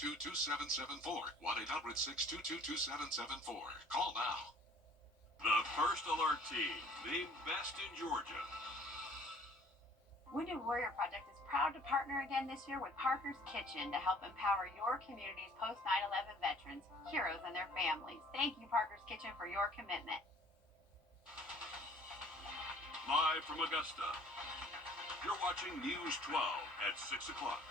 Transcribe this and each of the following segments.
1-800-622-2774. 1-800-622-2774. Call now. The First Alert Team, the best in Georgia. Wounded Warrior Project is proud to partner again this year with Parker's Kitchen to help empower your community's post 9/11 veterans, heroes, and their families. Thank you, Parker's Kitchen, for your commitment. Live from Augusta, you're watching News 12 at 6 o'clock.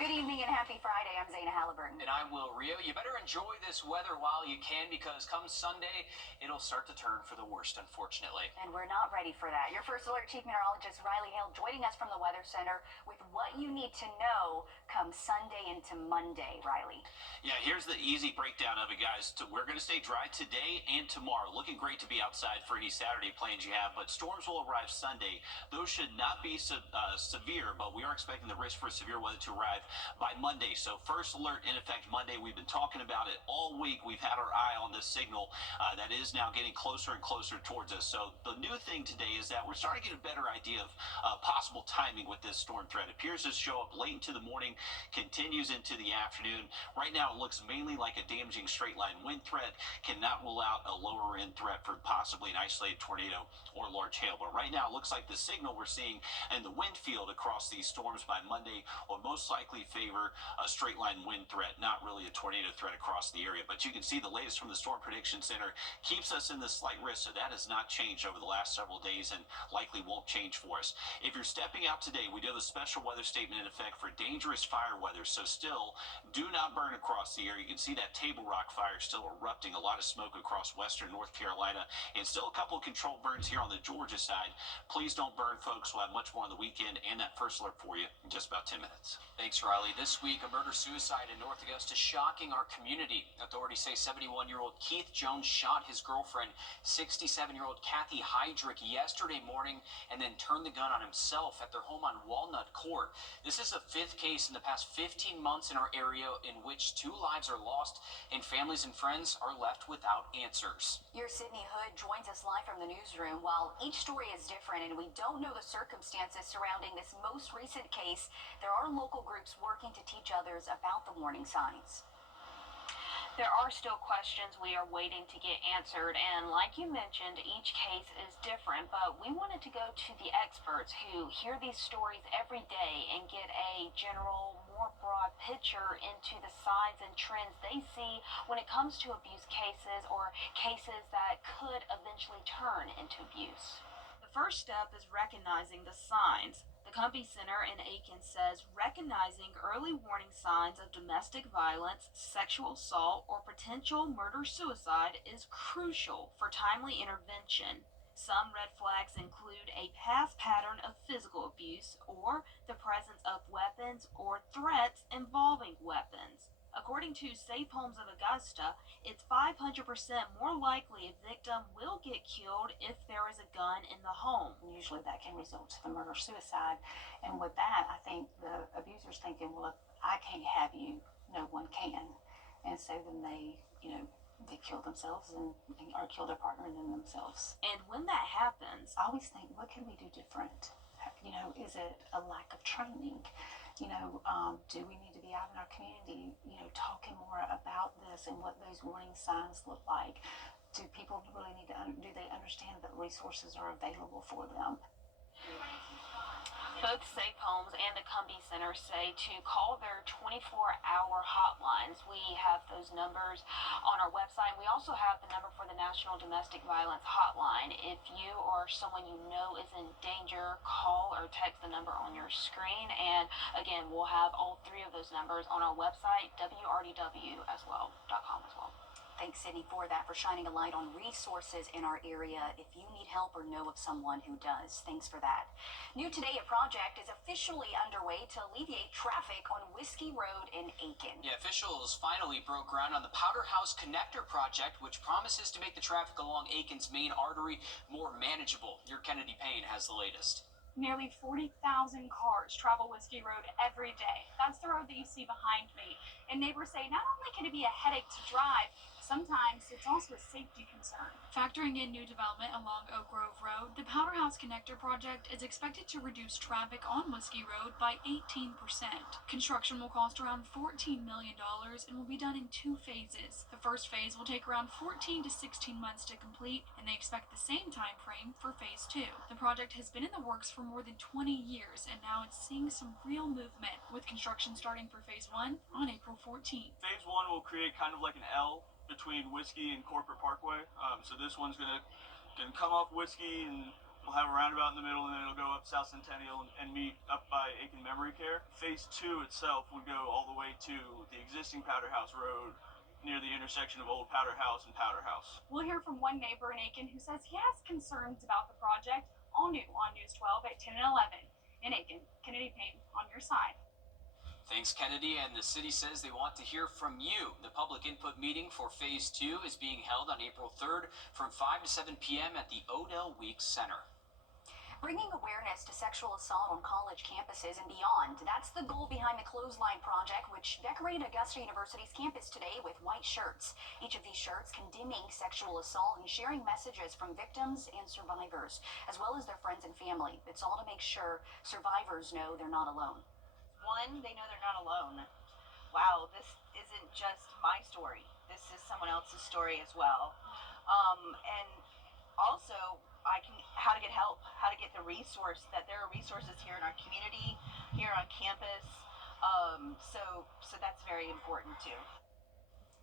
Good evening and happy Friday. I'm Zayna Halliburton. And I'm Will Rio. You better enjoy this weather while you can, because come Sunday, it'll start to turn for the worst, unfortunately. And we're not ready for that. Your First Alert Chief Meteorologist Riley Hale joining us from the Weather Center with what you need to know come Sunday into Monday, Riley. Yeah, here's the easy breakdown of it, guys. We're going to stay dry today and tomorrow. Looking great to be outside for any Saturday plans you have, but storms will arrive Sunday. Those should not be severe, but we are expecting the risk for severe weather to arrive by Monday. So first alert in effect Monday. We've been talking about it all week. We've had our eye on this signal that is now getting closer and closer towards us. So the new thing today is that we're starting to get a better idea of possible timing with this storm threat. It appears to show up late into the morning, continues into the afternoon. Right now it looks mainly like a damaging straight line wind threat. Cannot rule out a lower end threat for possibly an isolated tornado or large hail. But right now it looks like the signal we're seeing and the wind field across these storms by Monday will most likely favor a straight line wind threat, not really a tornado threat across the area. But you can see the latest from the Storm Prediction Center keeps us in this slight risk, so that has not changed over the last several days and likely won't change for us. If you're stepping out today, we do have a special weather statement in effect for dangerous fire weather, so still do not burn across the area. You can see that Table Rock fire still erupting, a lot of smoke across western North Carolina, and still a couple of controlled burns here on the Georgia side. Please don't burn, folks. We'll have much more on the weekend and that first alert for you in just about 10 minutes. Thanks, Riley. This week, a murder-suicide in North Augusta shocking our community. Authorities say 71-year-old Keith Jones shot his girlfriend, 67-year-old Kathy Heydrich, yesterday morning and then turned the gun on himself at their home on Walnut Court. This is the fifth case in the past 15 months in our area in which 2 lives are lost and families and friends are left without answers. Your Sydney Hood joins us live from the newsroom. While each story is different and we don't know the circumstances surrounding this most recent case, there are local groups working to teach others about the warning signs. There are still questions we are waiting to get answered, and like you mentioned, each case is different, but we wanted to go to the experts who hear these stories every day and get a general, more broad picture into the signs and trends they see when it comes to abuse cases or cases that could eventually turn into abuse. The first step is recognizing the signs. The Cumbie Center in Aiken says recognizing early warning signs of domestic violence, sexual assault, or potential murder-suicide is crucial for timely intervention. Some red flags include a past pattern of physical abuse or the presence of weapons or threats involving weapons. According to Safe Homes of Augusta, it's 500% more likely a victim will get killed if there is a gun in the home. Usually that can result to the murder-suicide. And with that, I think the abuser's thinking, well, if I can't have you, no one can. And so then they kill themselves or kill their partner and then themselves. And when that happens, I always think, what can we do different? Is it a lack of training? Do we need to be out in our community, talking more about this and what those warning signs look like? Do people really need to, do they understand that resources are available for them? Both Safe Homes and the Cumbie Center say to call their 24-hour hotlines. We have those numbers on our website. We also have the number for the National Domestic Violence Hotline. If you or someone you know is in danger, call or text the number on your screen. And again, we'll have all 3 of those numbers on our website, wrdw.com as well. Thanks, Sydney, for that, for shining a light on resources in our area if you need help or know of someone who does. Thanks for that. New today, a project is officially underway to alleviate traffic on Whiskey Road in Aiken. Yeah, officials finally broke ground on the Powder House Connector project, which promises to make the traffic along Aiken's main artery more manageable. Your Kennedy Payne has the latest. Nearly 40,000 cars travel Whiskey Road every day. That's the road that you see behind me. And neighbors say not only can it be a headache to drive, sometimes it's also a safety concern. Factoring in new development along Oak Grove Road, the Powderhouse Connector project is expected to reduce traffic on Whiskey Road by 18%. Construction will cost around $14 million and will be done in 2 phases. The first phase will take around 14 to 16 months to complete, and they expect the same time frame for phase 2. The project has been in the works for more than 20 years, and now it's seeing some real movement, with construction starting for phase 1 on April 14th. Phase 1 will create kind of like an L between Whiskey and Corporate Parkway. So this one's gonna come off Whiskey, and we'll have a roundabout in the middle, and then it'll go up South Centennial and meet up by Aiken Memory Care. Phase 2 itself would go all the way to the existing Powderhouse Road near the intersection of Old Powder House and Powder House. We'll hear from one neighbor in Aiken who says he has concerns about the project. All new on News 12 at 10 and 11. In Aiken, Kennedy Payne on your side. Thanks, Kennedy. And the city says they want to hear from you. The public input meeting for Phase 2 is being held on April 3rd from 5 to 7 p.m. at the Odell Weeks Center. Bringing awareness to sexual assault on college campuses and beyond. That's the goal behind the Clothesline Project, which decorated Augusta University's campus today with white shirts. Each of these shirts condemning sexual assault and sharing messages from victims and survivors, as well as their friends and family. It's all to make sure survivors know they're not alone. One, they know they're not alone. Wow, this isn't just my story. This is someone else's story as well. And also, how to get help, how to get the resource, that there are resources here in our community, here on campus. So that's very important too.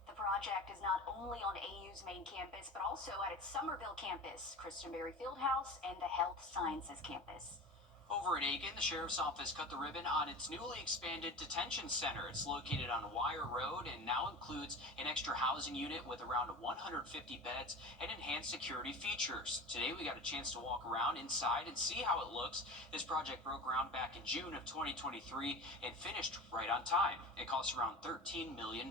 The project is not only on AU's main campus, but also at its Somerville campus, Christenberry Fieldhouse, and the Health Sciences campus. Over in Aiken, the Sheriff's Office cut the ribbon on its newly expanded detention center. It's located on Wire Road and now includes an extra housing unit with around 150 beds and enhanced security features. Today we got a chance to walk around inside and see how it looks. This project broke ground back in June of 2023 and finished right on time. It costs around $13 million.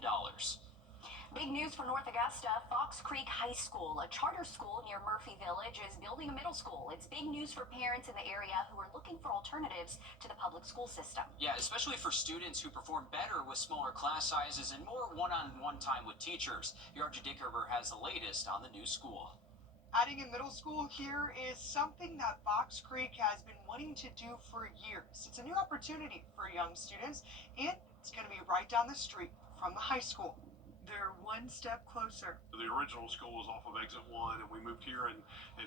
Big news for North Augusta. Fox Creek High School, a charter school near Murphy Village, is building a middle school. It's big news for parents in the area who are looking for alternatives to the public school system. Yeah, especially for students who perform better with smaller class sizes and more one-on-one time with teachers. Wrdw has the latest on the new school. Adding a middle school here is something that Fox Creek has been wanting to do for years. It's a new opportunity for young students, and it's going to be right down the street from the high school. They're one step closer. The original school was off of Exit 1, and we moved here in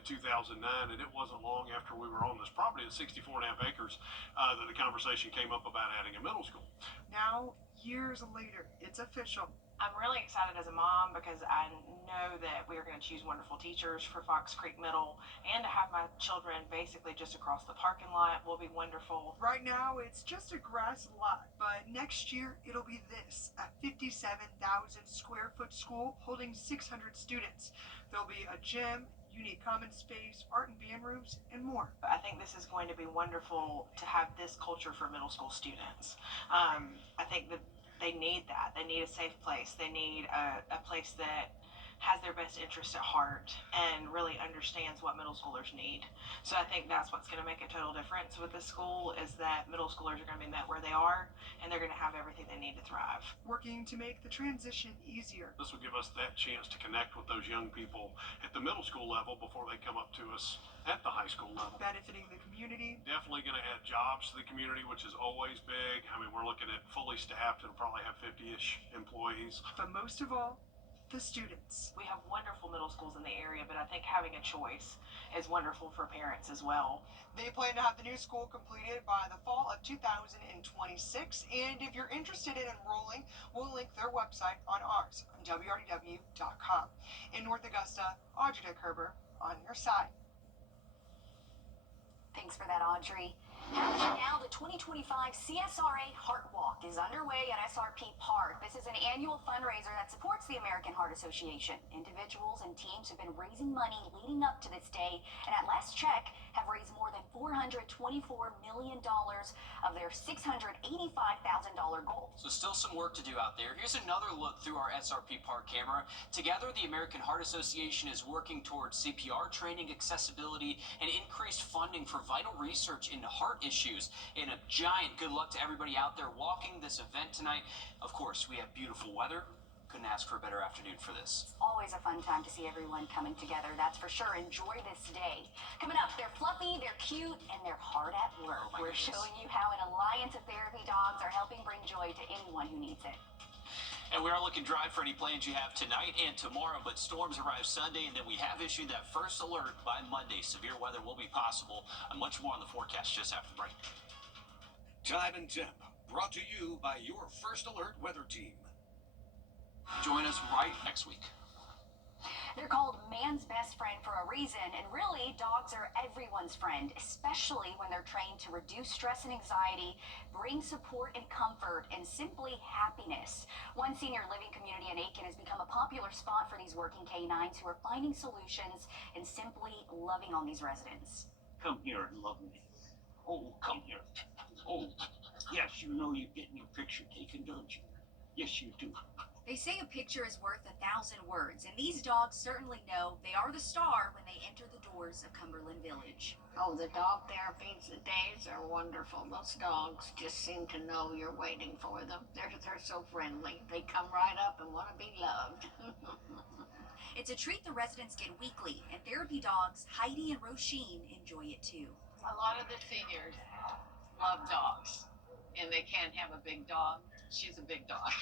2009, and it wasn't long after we were on this property at 64.5 acres that the conversation came up about adding a middle school. Now, years later, it's official. I'm really excited as a mom because I know that we are going to choose wonderful teachers for Fox Creek Middle, and to have my children basically just across the parking lot will be wonderful. Right now, it's just a grass lot, but next year, it'll be this, a 57,000 square foot school holding 600 students. There'll be a gym, unique common space, art and band rooms, and more. I think this is going to be wonderful to have this culture for middle school students. I think that they need that. They need a safe place. They need a place that has their best interest at heart and really understands what middle schoolers need. So I think that's what's going to make a total difference with this school, is that middle schoolers are going to be met where they are, and they're going to have everything they need to thrive. Working to make the transition easier. This will give us that chance to connect with those young people at the middle school level before they come up to us at the high school level. Benefiting the community. Definitely going to add jobs to the community, which is always big. I mean, we're looking at fully staffed. It'll probably have 50-ish employees. But most of all, the students. We have wonderful middle schools in the area, but I think having a choice is wonderful for parents as well. They plan to have the new school completed by the fall of 2026, and if you're interested in enrolling, we'll link their website on ours on wrdw.com. In North Augusta, Audrey Kerber on your side. Thanks for that, Audrey. Happening now, the 2025 CSRA Heart Walk is underway at SRP Park. This is an annual fundraiser that supports the American Heart Association. Individuals and teams have been raising money leading up to this day, and at last check, have raised more than $424 million of their $685,000 goal. So still some work to do out there. Here's another look through our SRP Park camera. Together, the American Heart Association is working towards CPR training, accessibility, and increased funding for vital research into heart issues. And a giant good luck to everybody out there walking this event tonight. Of course, we have beautiful weather couldn't ask for a better afternoon for this. Always a fun time to see everyone coming together, that's for sure. Enjoy this day. Coming up, they're fluffy, they're cute, and they're hard at work. Oh my We're goodness. showing you how an alliance of therapy dogs are helping bring joy to anyone who needs it. And we are looking dry for any plans you have tonight and tomorrow, but storms arrive Sunday, and then we have issued that first alert by Monday. Severe weather will be possible. Much more on the forecast just after the break. Time and temp, brought to you by your First Alert weather team. Join us right next week. They're called man's best friend for a reason, and really, dogs are everyone's friend, especially when they're trained to reduce stress and anxiety, bring support and comfort, and simply happiness. One senior living community in Aiken has become a popular spot for these working canines who are finding solutions and simply loving on these residents. Come here and love me. Oh, come here. Oh, yes, you know you're getting your picture taken, don't you? Yes, you do. They say a picture is worth 1,000 words, and these dogs certainly know they are the star when they enter the doors of Cumberland Village. Oh, the dog therapy days are wonderful. Those dogs just seem to know you're waiting for them. They're so friendly. They come right up and want to be loved. It's a treat the residents get weekly, and therapy dogs Heidi and Roisin enjoy it too. A lot of the seniors love dogs, and they can't have a big dog. She's a big dog.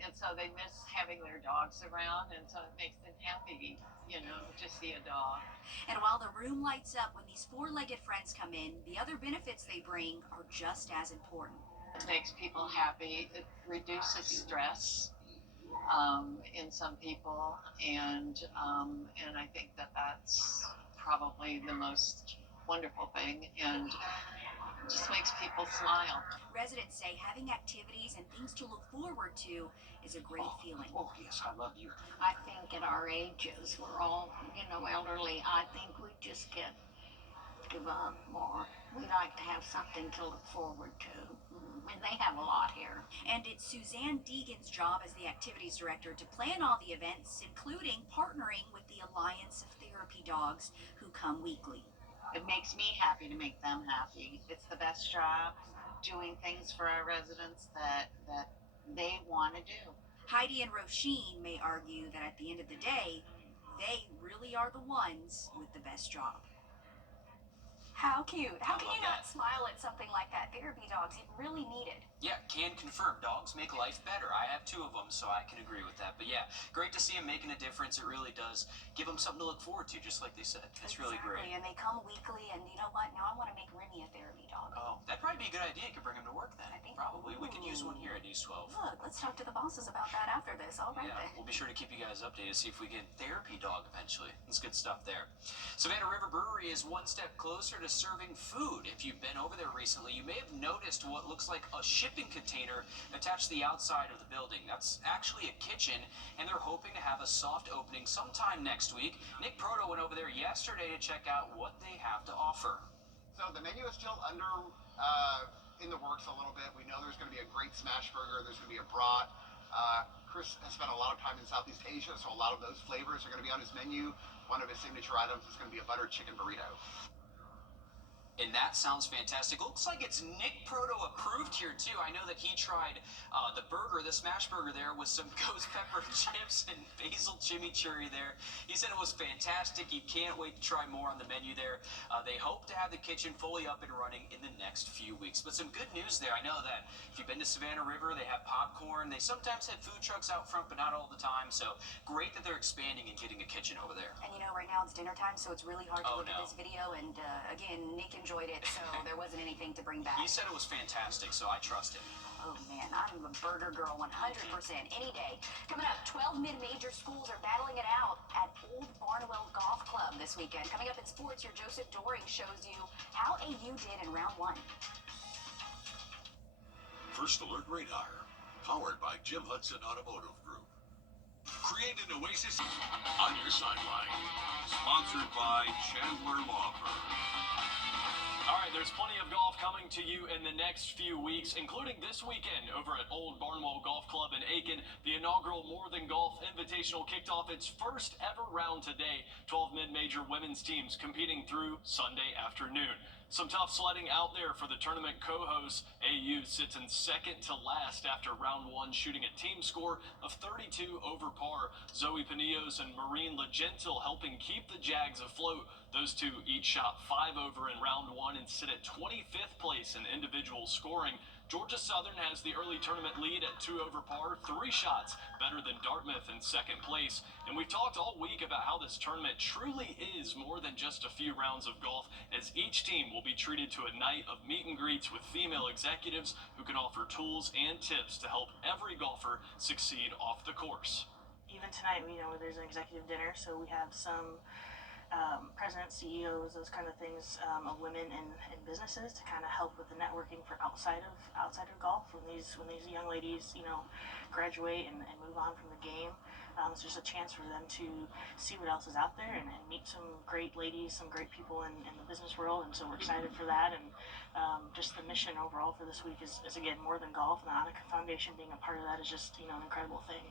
And so they miss having their dogs around, and so it makes them happy, to see a dog. And while the room lights up when these four-legged friends come in, the other benefits they bring are just as important. It makes people happy. It reduces stress in some people, and I think that's probably the most wonderful thing, and just makes people smile. Residents say having activities and things to look forward to is a great feeling. Oh, yes, I love you. I think at our ages, we're all, elderly, I think we just give up more. We like to have something to look forward to. And they have a lot here. And it's Suzanne Deegan's job as the activities director to plan all the events, including partnering with the Alliance of Therapy Dogs who come weekly. It makes me happy to make them happy. It's the best job, doing things for our residents that they want to do. Heidi and Roisin may argue that at the end of the day, they really are the ones with the best job. How cute. How can love you not that. smile at something like that? Therapy dogs, really need it. Yeah, can confirm. Dogs make life better. I have 2 of them, so I can agree with that. But yeah, great to see them making a difference. It really does give them something to look forward to, just like they said. It's really great. And they come weekly, and you know what? Now I want to make Remy a therapy dog. Oh, that'd probably be a good idea. You could bring him to work then. I think- Probably. We could use one here at News 12. Look, let's talk to the bosses about that after this. All right Yeah, then. we'll be sure to keep you guys updated, see if we get therapy dog eventually. That's good stuff there. Savannah River Brewery is one step closer to serving food. If you've been over there recently, you may have noticed what looks like a shipping container attached to the outside of the building. That's actually a kitchen, and they're hoping to have a soft opening sometime next week. Nick Proto went over there yesterday to check out what they have to offer. So the menu is still in the works a little bit. We know there's going to be a great smash burger. There's going to be a brat. Chris has spent a lot of time in Southeast Asia, so a lot of those flavors are going to be on his menu. One of his signature items is going to be a buttered chicken burrito. And that sounds fantastic. Looks like it's Nick Proto approved here too. I know that he tried the burger, the smash burger there with some ghost pepper chips and basil chimichurri there. He said it was fantastic. He can't wait to try more on the menu there. They hope to have the kitchen fully up and running in the next few weeks. But some good news there. I know that if you've been to Savannah River, they have popcorn. They sometimes have food trucks out front, but not all the time. So great that they're expanding and getting a kitchen over there. And right now it's dinner time, so it's really hard to Oh, look at no. this video. And again, Nick enjoyed it, so there wasn't anything to bring back. He said it was fantastic, so I trust him. Oh man, I'm a burger girl 100% any day. Coming up, 12 mid-major schools are battling it out at Old Barnwell Golf Club this weekend. Coming up in sports, your Joseph Doring shows you how AU did in round 1. First Alert Radar, powered by Jim Hudson Automotive Group. Create an oasis on your sideline. Sponsored by Chandler Law Firm. All right, there's plenty of golf coming to you in the next few weeks, including this weekend over at Old Barnwell Golf Club in Aiken. The inaugural More Than Golf Invitational kicked off its first ever round today. 12 mid-major women's teams competing through Sunday afternoon. Some tough sledding out there for the tournament co-hosts. AU sits in second to last after round one, shooting a team score of 32 over par. Zoe Pinillos and Maureen Legentil helping keep the Jags afloat. Those two each shot 5 over in round one and sit at 25th place in individual scoring. Georgia Southern has the early tournament lead at 2 over par, 3 shots better than Dartmouth in second place. And we've talked all week about how this tournament truly is more than just a few rounds of golf, as each team will be treated to a night of meet and greets with female executives who can offer tools and tips to help every golfer succeed off the course. Even tonight, there's an executive dinner, so we have some presidents, CEOs, those kind of things, of women in businesses to kind of help with the networking for outside of golf when these young ladies graduate and move on from the game. It's just a chance for them to see what else is out there and meet some great ladies, some great people in the business world, and so we're excited for that. And just the mission overall for this week is again more than golf, and the Hanukkah Foundation being a part of that is just an incredible thing.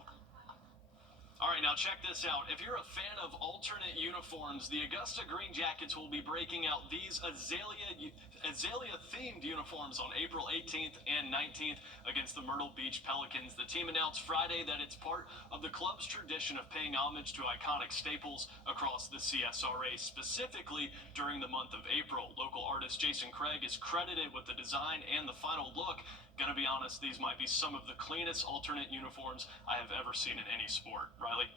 All right, now check this out. If you're a fan of alternate uniforms, the Augusta Green Jackets will be breaking out these azalea-themed uniforms on April 18th and 19th against the Myrtle Beach Pelicans. The team announced Friday that it's part of the club's tradition of paying homage to iconic staples across the CSRA, specifically during the month of April. Local artist Jason Craig is credited with the design and the final look. Gonna be honest, these might be some of the cleanest alternate uniforms I have ever seen in any sport. Riley?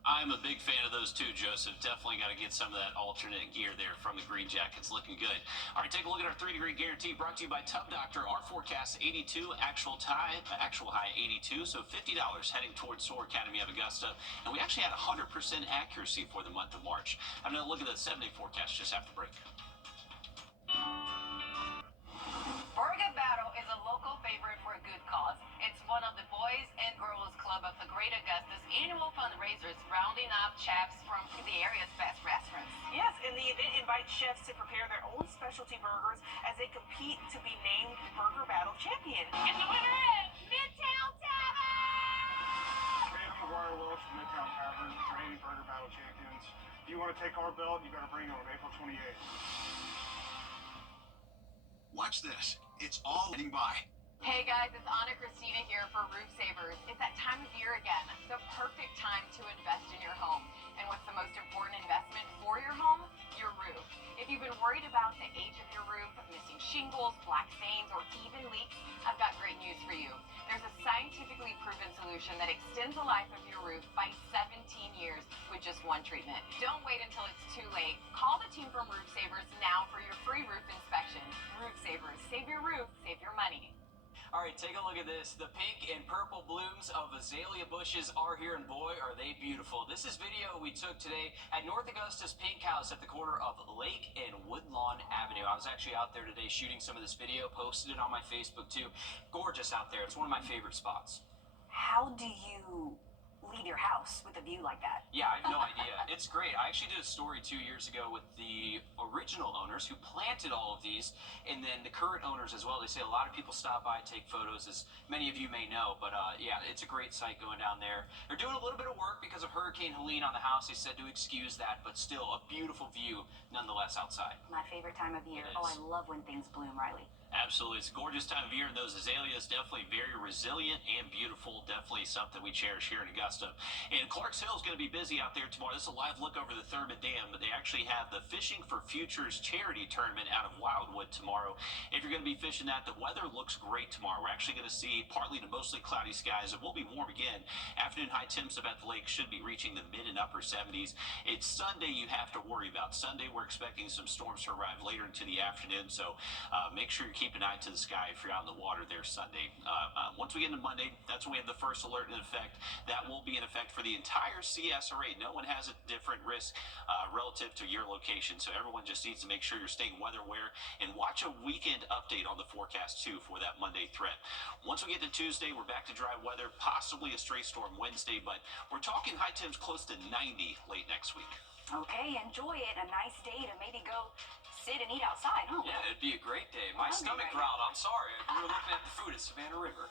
I'm a big fan of those too, Joseph. Definitely got to get some of that alternate gear there from the Green Jackets. Looking good. All right, take a look at our 3-degree guarantee brought to you by Tub Doctor. Our forecast 82, actual high 82, so $50 heading towards SOAR Academy of Augusta. And we actually had 100% accuracy for the month of March. I'm going to look at the 7-day forecast just after the break. Wrdw is a local favorite for a good cause. It's one of the Boys and Girls Club of the Great Augusta's annual fundraisers, rounding up chefs from the area's best restaurants. Yes, and the event invites chefs to prepare their own specialty burgers as they compete to be named Burger Battle Champion. And the winner is Midtown Tavern! Hey, I'm McGuire Welsh from Midtown Tavern, reigning Burger Battle Champions. If you want to take our belt, you better bring it on April 28th. Watch this. It's all heading by. Hey guys, it's Anna Christina here for Roof Savers. It's that time of year again, the perfect time to invest in your home. And what's the most important investment for your home? Your roof. If you've been worried about the age of your roof, missing shingles, black stains, or even leaks, I've got great news for you. There's a scientifically proven solution that extends the life of your roof by 17 years with just one treatment. Don't wait until it's too late. Call the team from Roof Savers now for your free roof inspection. Roof Savers, save your roof, save your money. All right, take a look at this. The pink and purple blooms of azalea bushes are here, and boy, are they beautiful. This is video we took today at North Augusta's Pink House at the corner of Lake and Woodlawn Avenue. I was actually out there today shooting some of this video, posted it on my Facebook too. Gorgeous out there. It's one of my favorite spots. How do you leave your house with a view like that? Yeah, I have no idea. It's great. I actually did a story 2 years ago with the original owners who planted all of these, and then the current owners as well. They say a lot of people stop by, take photos, as many of you may know. But yeah, it's a great site going down there. They're doing a little bit of work because of Hurricane Helene on the house. They said to excuse that, but still a beautiful view nonetheless outside. My favorite time of year. Oh, I love when things bloom, Riley. Absolutely. It's a gorgeous time of year, and those azaleas definitely very resilient and beautiful. Definitely something we cherish here in Augusta. And Clarks Hill is going to be busy out there tomorrow. This is a live look over the Thurman Dam, but they actually have the Fishing for Futures charity tournament out of Wildwood tomorrow. If you're going to be fishing that, the weather looks great tomorrow. We're actually going to see partly to mostly cloudy skies. It will be warm again. Afternoon high temps about the lake should be reaching the mid and upper 70s. It's Sunday you have to worry about. Sunday we're expecting some storms to arrive later into the afternoon, so make sure you keep an eye to the sky if you're out in the water there Sunday. Once we get into Monday, that's when we have the first alert in effect. That will be in effect for the entire CSRA. No one has a different risk relative to your location, so everyone just needs to make sure you're staying weather aware and watch a weekend update on the forecast too for that Monday threat. Once we get to Tuesday, we're back to dry weather, possibly a stray storm Wednesday, but we're talking high temps close to 90 late next week. Okay, enjoy it. A nice day to maybe go sit and eat outside, huh? Yeah, it'd be a great day. My stomach growled. I'm sorry. We were looking at the food at Savannah River.